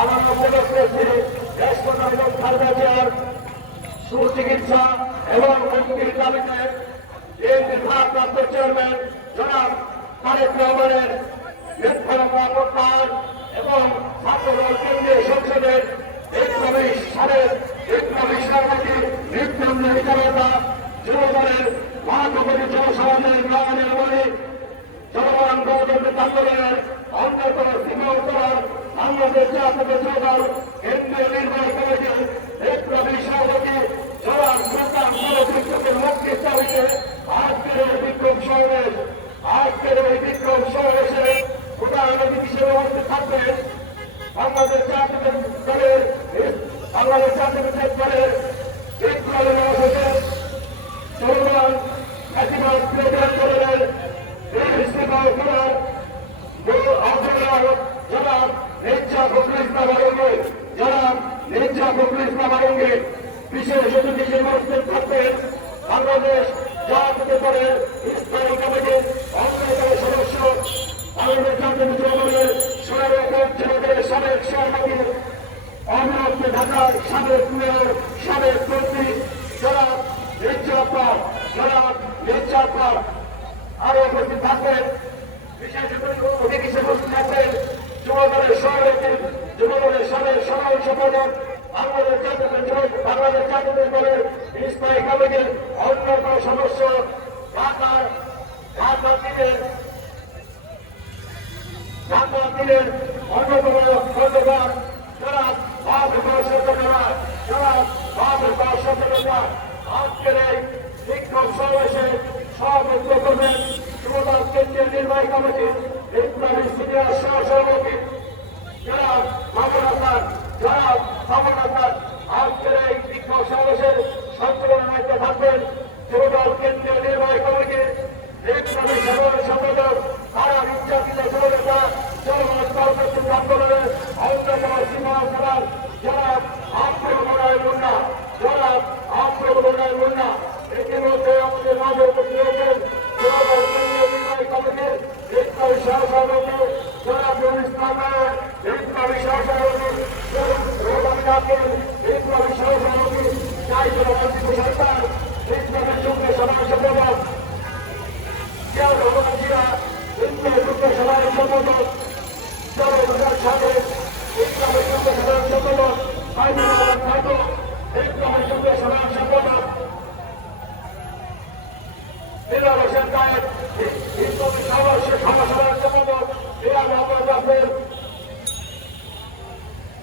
আমার উপলক্ষে হাসপাতাল এবং ফার্মাসিয়ার সুচিকিৎসা এবং মুক্তির দাবিতে বিএনপি ভারপ্রাপ্ত চেয়ারম্যান জনাব তারেক রহমানের প্রত্যাহার এবং ছাত্রদল কেন্দ্রীয় সংসদের ১৯ সালের ১৯ সালটি নিত্যতা যুবদলের মহানগরী জনসমাজের নয়নের বলে জনগণ গণতন্ত্র আন্দোলনের অন্যতম সীমান্তর বাংলাদেশ জাতীয় যুবদল কেন্দ্রীয় নির্বাহী কমিটির ১৯ সভাপতি জনাব সুলতান মনোবিজ্ঞের মুক্তির দাবিতে আজকের এই বিক্ষোভ সমাবেশে প্রধান অতিথি হিসেবে উপস্থিত থাকবেন বাংলাদেশ জাতীয় দলের বিপ্লবী মহাসচিব চলমান ফ্যাসিবাদ বিরোধী আন্দোলনের জনাব মির্জা ফখরুল ইসলাম আলমগীর বিশেষ অতিথি হিসেবে উপস্থিত থাকবেন বাংলাদেশ জাতীয় দলের স্থায়ী কমিটির অন্যতম সদস্য বাংলাদেশ জাতীয় দলের সাবেক সভাপতি অমরত্ব ঢাকার সাবেক মেয়র সাবেক মন্ত্রী জনাব মির্জা আব্বাস আরো উপস্থিত থাকবেন বিশেষ অতিথি হিসেবে উপস্থিত থাকবেন যুবদলের সাবেক সাধারণ সম্পাদক বাংলাদেশ জাতীয় দলের স্থায়ী কমিটির অন্যতম সদস্য ঢাকার অন্যতম খন্দকার জনাব আজকের এই বিক্ষোভ সমাবেশে সভাপতিত্ব করবেন যুবদল কেন্দ্রীয় নির্বাহী কমিটির ইসলামী সিনিয়র সহসভাপতি জনাব মামুন হাসান আজকের এই বিক্ষোভ সমাবেশের সঞ্চালনার দায়িত্বে থাকবেন যুবদল কেন্দ্রীয় নির্বাহী কমিটির ইসলামী সাধারণ সম্পাদক তারা নির্যাতিত যুবনেতা চলমান পরবর্তী আন্দোলনের অন্যতম সীমান্তরাল জনাব আফরুল মুন্না ইতিমধ্যে আমাদের মাঝে উপস্থিত হয়েছেন যুবদল কেন্দ্রীয় নির্বাহী কমিটির ইসলামী সহসভাপতি জনাব ইসলামী সহসভাপতি ইসলামী সহসভাপতি সরকার ইসলামী যুগ্ম সাধারণ সম্পাদক সাধারণ সম্পাদক সাথে ইসলামী যুগ্ম সাধারণ সম্পাদক ইসলামী যুগ্ম সাধারণ সম্পাদক নীলা হোসেন গায়েব ইসলামী সাধারণ সম্পাদক ইরাম মোহাম্মদ জাফর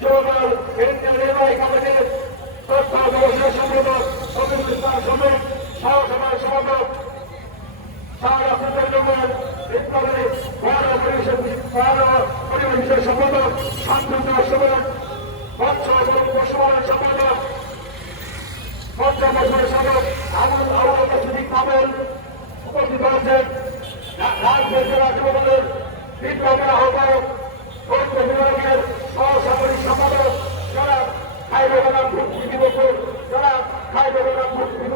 যুবদল কেন্দ্রীয় নির্বাহী কমিটির তথ্য ব্যবসায় সম্পাদক শফিকুল ইসলাম শফিক সহসভাপতি সম্পাদক পরিবেশের সম্পাদক শান্তন সম্পাদক মৎস্য এবং পশুপালন সম্পাদক মৎস্য সম্পাদক আবুল উপস্থিত হয়েছেন রাজশাহী জেলা যুবদলের বিপ্লবের আহ্বায়ক পৌর বিভাগের সহসভাপতি সম্পাদক জনাব খাইরুল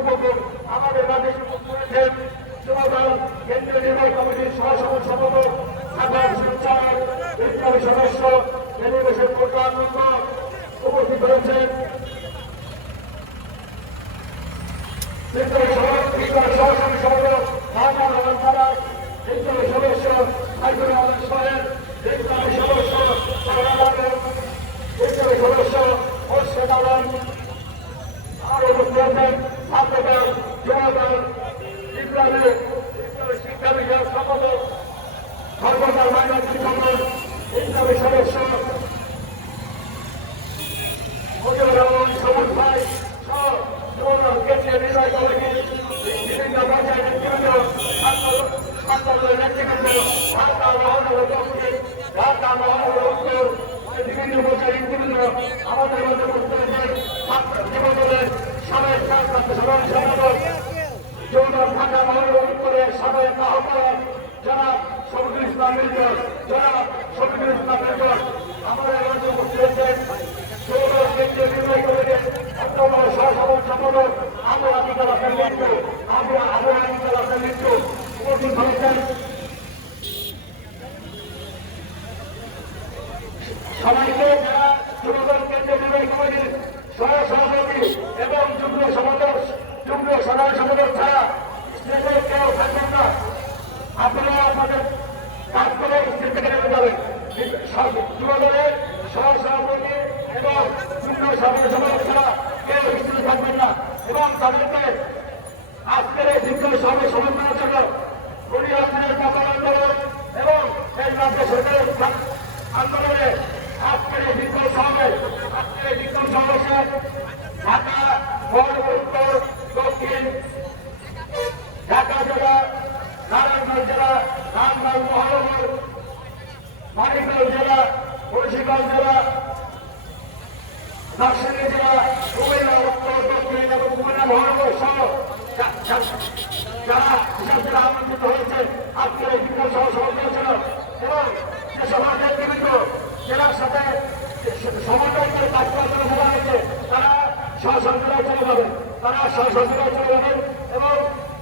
বকুর আমাদের মাঝে করেছেন যুবদল কেন্দ্রীয় নির্বাহী কমিটির সহসভাপতি সম্পাদক সাধারণ সঞ্চালক ইসলামী সদস্য পরিবেশের প্রধান উপস্থিত রয়েছেন সহসভাপতি সম্পাদক মোহাম্মদ রহমান সারার ইসলামী সদস্য সাইদুল আলম সোহেল ইসলামী সদস্য ইসলামী সদস্য মোর্শেদ আলম আরো উপস্থিত আছেন ছাত্রদল যুবদল ইসলামী শিক্ষা বিষয়ক সম্পাদক সর্বদল মাইনরিটি কমিটির ইসলামী সদস্য মুজিবুর রহমান সবুজ ভাই সহ যুবদল কেন্দ্রীয় নির্বাহী কমিটির বিভিন্ন পর্যায়ের নেতৃবৃন্দ ছাত্রদলের নেতৃবৃন্দ ঢাকা মহানগর দক্ষিণ ঢাকা মহানগর উত্তর বিভিন্ন পর্যায়ের নেতৃবৃন্দ আমাদের মধ্যে উপস্থিত হয়েছেন যুবদলের সাবেক সাধারণ সম্পাদক যুবদল ঢাকা মহানগর উত্তরের সাবেক আহ্বায়ক জনাব শফিকুল ইসলাম মির্জা আমাদের মধ্যে উপস্থিত হয়েছেন যুবদল কেন্দ্রীয় নির্বাহী কমিটির অন্যতম সহসভাপতি সম্পাদক আবু আতিকুল হাসান লিট্টু উপস্থিত হয়েছেন সবাইকে যুবদল কেন্দ্রীয় নির্বাহী কমিটির সহসভাপতি এবং যুগ্ম সাধারণ সম্পাদক ছাড়া স্টেজে কেউ থাকবেন না। আপনারা আপনাদের কাজ করে স্টেজ থেকে নেমে যাবেন। যুবদলের সহসভাপতি এবং যুগ্ম সাধারণ সম্পাদক ছাড়া কেউ স্টেজে থাকবেন না এবং তাদেরকে আজকের এই দীর্ঘ সভা সমন্বয়ের জন্য গণিয়াদের ব্যাপার আন্দোলন এবং এই রাজ্য সরকারের আন্দোলনে আজকের এই দীর্ঘ সমাবেশ আজকের এই দীর্ঘ সমাবেশে ঢাকা উত্তর দক্ষিণ ঢাকা জেলা নারায়ণগঞ্জ জেলা রামগঞ্জ মহানগর মানিকগঞ্জ জেলা মুন্সিগঞ্জ জেলা রাজশাহী জেলা কুমিল্লা উত্তর দক্ষিণ এবং কুমিল্লা মহানগর সহ যারা কৃষকরা আমন্ত্রিত হয়েছে আজকের এই বিপুল সমাবেশের জন্য এবং যে সভা নেতৃবৃন্দ জেলার সাথে সমন্বয় করে কাজ করার জন্য বলা হয়েছে তারা সহসংখ্যায় চলে যাবেন এবং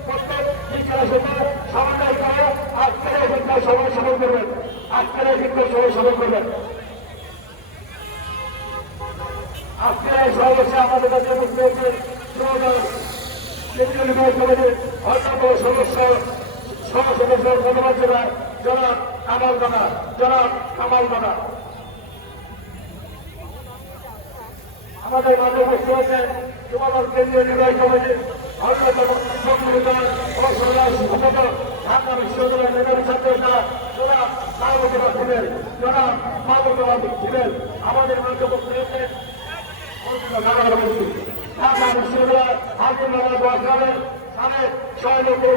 প্রত্যেক জেলার সাথে সমন্বয় করে আজকের এই বিপুল সভায় সফল করবেন আজকের এই বিপুল সভায় সফল করবেন। আজকের এই সমাবেশে আমাদের কাছে উপস্থিত হয়েছে কেন্দ্রীয় নির্বাহী কমিটির অন্যতম সদস্য সহ-সদস্য ধন্যবাদ জেলার জনাব কামাল দানা আমাদের মাঝে উপস্থিত হয়েছে যুবদল কেন্দ্রীয় নির্বাহী কমিটির অন্যতম সম্মিলিত সম্পাদক ঢাকা বিশ্ববিদ্যালয়ের মেধাবী ছাত্র জনাব মাহবুব ছিলেন আমাদের মাঝে উপস্থিত হয়েছে ঢাকা বিশ্ববিদ্যালয় হাজির সাবেক সহযোগী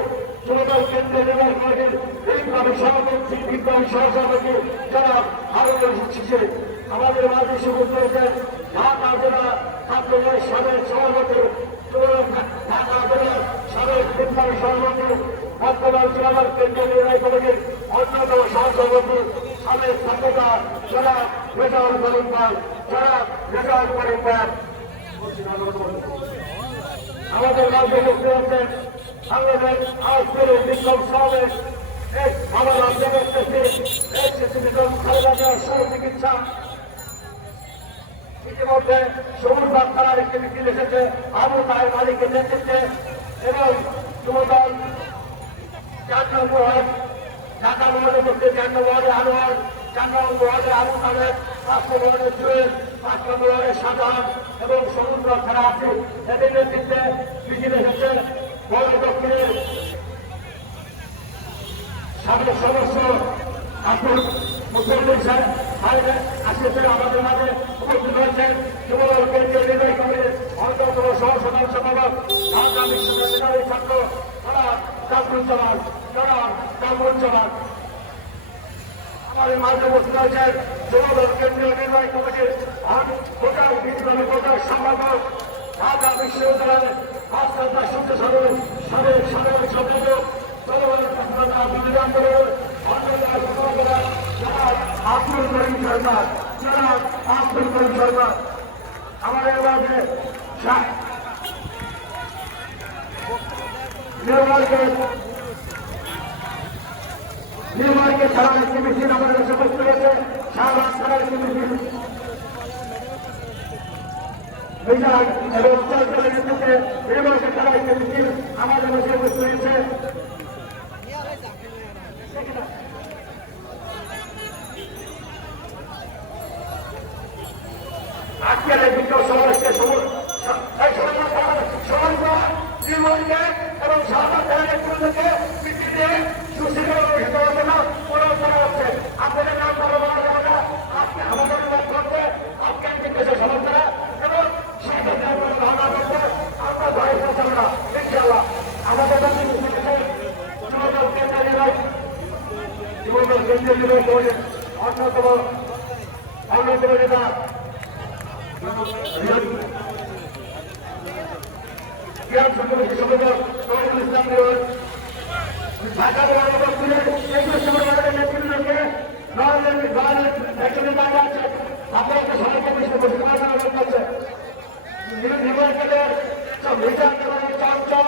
যুবদল কেন্দ্রীয় নির্বাহী কমিটির বিপ্লবী সভাপতি বিপ্লবী সহসভাপতি জনাব হারুনুর শিশির আমাদের মাঝে উপস্থিত হয়েছেন ঢাকা জেলা ছাত্রদলের সাবেক সভাপতি ঢাকা জেলার সাবেক বিপ্লবী সভাপতি বর্তমান জেলার কেন্দ্রীয় নির্বাহী কমিটির অন্যতম সহসভাপতি সাবেক ছাত্রতা জনাব রেজাউল করিম পাল আমাদের মাঝে উপস্থিত হচ্ছেন বাংলাদেশ আজকের বিক্ষোভ সমাবেশ আমার রাজ্যে চিকিৎসা ইতিমধ্যে সবুজ বার্তার একটি মিছিল এসেছে আবু তাহের মালিকের নেতৃত্বে এবং যুবদল 4 নম্বর ওয়ার্ড ঢাকা মহানগর মধ্যে 4 নম্বর ওয়ার্ডে আনোয়ার 4 নম্বর ওয়ার্ডে আবু তাহের 5 নম্বর ওয়ার্ডে জুয়েল 5 নম্বর ওয়ার্ডে সাধারণ এবং সমুদ্র ছাড়া আছে এদের নেতৃত্বে মিছিল এসেছে বড় দক্ষিণের সাবেক সদস্য আব্দুল মুসলিম সাহেব আসছেন আমাদের মাঝে উপস্থিত হয়েছেন যুবদল কেন্দ্রীয় নির্বাহী কমিটির অন্যতম সহ-সাধারণ সম্পাদক ঢাকা বিশ্ববিদ্যালয়ের ছাত্র কামরুজ্জামান আমাদের মাঝে উপস্থিত হয়েছেন যুবদল কেন্দ্রীয় নির্বাহী কমিটির প্রচার সম্পাদক ঢাকা বিশ্ববিদ্যালয়ের মাস্টার সূর্য সাবেক সম্পাদক আব্দুল করিম শর্মা আমাদের মাঝে নির্মাণকে ছাড়া একটি মিছিল আমাদের কাছে উপস্থিত হয়েছে শাহবাগ ছাড়া একটি মিছিল এবং উত্তরপ্রদেশের নেতৃত্বে নির্মাণকে ছাড়া একটি মিছিল আমাদের কাছে উপস্থিত হয়েছে। আজকের এই বিক্ষোভ সমাবেশকে নির্মাণকে এবং শাহবাগ ছাড়া নেতৃত্বকে ভিত্তিতে সুশীল অনুষ্ঠিত হচ্ছে না প্রয়োগ করা হচ্ছে। আপনাদের নাম ভালো বলা যাবে না আজকে আমাদের মধ্যে আফগান বিদ্বেষের সমর্থনা এবং ধারণা করতে আমরা ভয় করতে না ইনশাআল্লাহ আমাদের যুবদল কেন্দ্রীয় নির্বাহী কমিটির অন্যতম নেতা সম্পাদক তহিদুল ইসলাম ঢাকা নেতৃত্বকে একজনের বাইরে আছে আপনাকে সবাইকে নির্বাচনের সব চঞ্চল